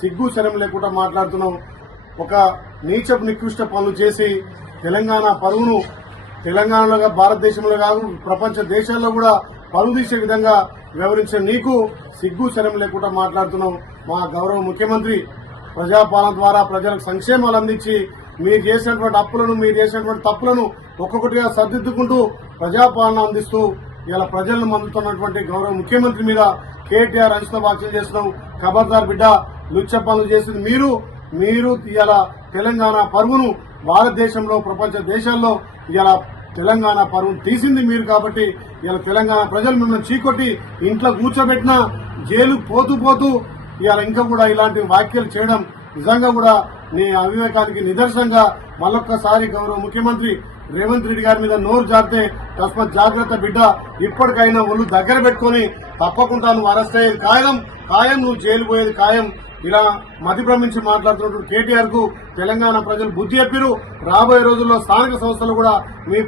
సిగ్గు శరం లేకుండా మాట్లాడుతున్నావు. ఒక నీచపు నికృష్ట పనులు చేసి తెలంగాణ పరువును తెలంగాణలో భారతదేశంలో కాదు ప్రపంచ దేశాల్లో కూడా పరువు తీసే విధంగా వ్యవహరించిన నీకు సిగ్గు శరం లేకుండా మాట్లాడుతున్నావు. మా గౌరవ ముఖ్యమంత్రి ప్రజాపాలన ద్వారా ప్రజలకు సంక్షేమాలు అందించి మీరు చేసినటువంటి అప్పులను మీరు చేసినటువంటి తప్పులను ఒక్కొక్కటిగా సర్దిద్దుకుంటూ ప్రజాపాలన అందిస్తూ ఇలా ప్రజలను మందుతున్నటువంటి గౌరవ ముఖ్యమంత్రి మీద కేటీఆర్ అంశతో వ్యాఖ్యలు చేస్తున్నాం. ఖబర్దార్ బిడ్డ, లుచ్చ పనులు చేసింది మీరు ఇలా తెలంగాణ పరువును భారతదేశంలో ప్రపంచ దేశాల్లో ఇలా తెలంగాణ పరువును తీసింది మీరు కాబట్టి ఇలా తెలంగాణ ప్రజలు మిమ్మల్ని చీకొట్టి ఇంట్లో కూర్చోబెట్టినా జైలు పోతూ ఇలా ఇంకా కూడా ఇలాంటి వ్యాఖ్యలు చేయడం నిజంగా కూడా నీ అవివేకానికి నిదర్శనంగా మళ్ళొక్కసారి గౌరవ ముఖ్యమంత్రి రేవంత్ రెడ్డి గారి మీద నోరు జారితే తస్మత్ జాగ్రత్త బిడ్డ. ఇప్పటికైనా ఒళ్ళు దగ్గర పెట్టుకుని తప్పకుండా నువ్వు అరెస్ట్ అయ్యేది ఖాయం, నువ్వు జైలు పోయేది ఖాయం. ఇలా మతిభ్రమించి మాట్లాడుతున్నటువంటి కేటీఆర్ కు తెలంగాణ ప్రజలు బుద్ధి చెప్పిరు. రాబోయే రోజుల్లో స్థానిక సంస్థలు కూడా మీ